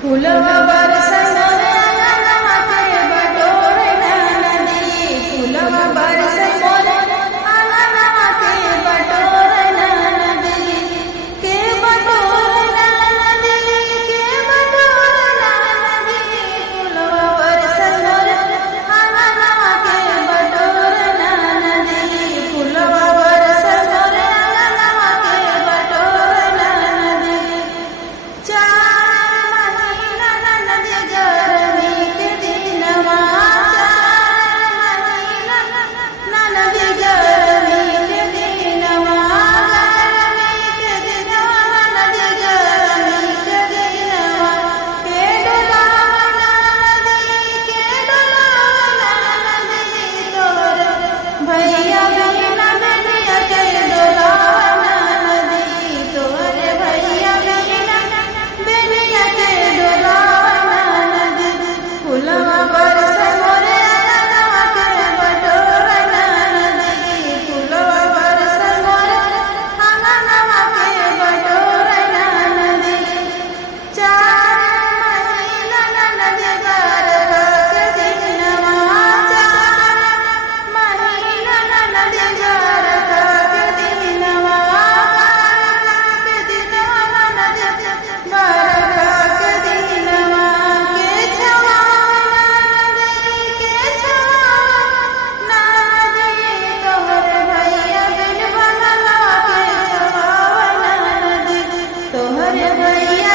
फुलवा बरसन रे अंगनवा के बटोरे नदी, फुलवा बरसन रे अंगनवा के बटोरे नदी, के बटोरे नदी, के बटोरे नदी, फुलवा बरसन रे अंगनवा के बटोरे नदी, फुलवा बरसन रे अंगनवा के बटोरे नदी। भैया बिना बेटिया के डोलाना नदी, तोरे भैया बिना बेटिया के डोलाना नदी, फुलवा बरसन रे अंगनवा के बटोरना नदी, फुलवा बरसन रे अंगनवा के बटोरना नदी। चार महीना नदी गरख के दिनवा, चार महीना नदी गरख के दिनवा, गरख के दिनवा नदी गरख के दिनवा, के छवाना नदी, के छवाना नदी, तोहरे भैया बिन बनवा के छवाना नदी, तोहरे भैया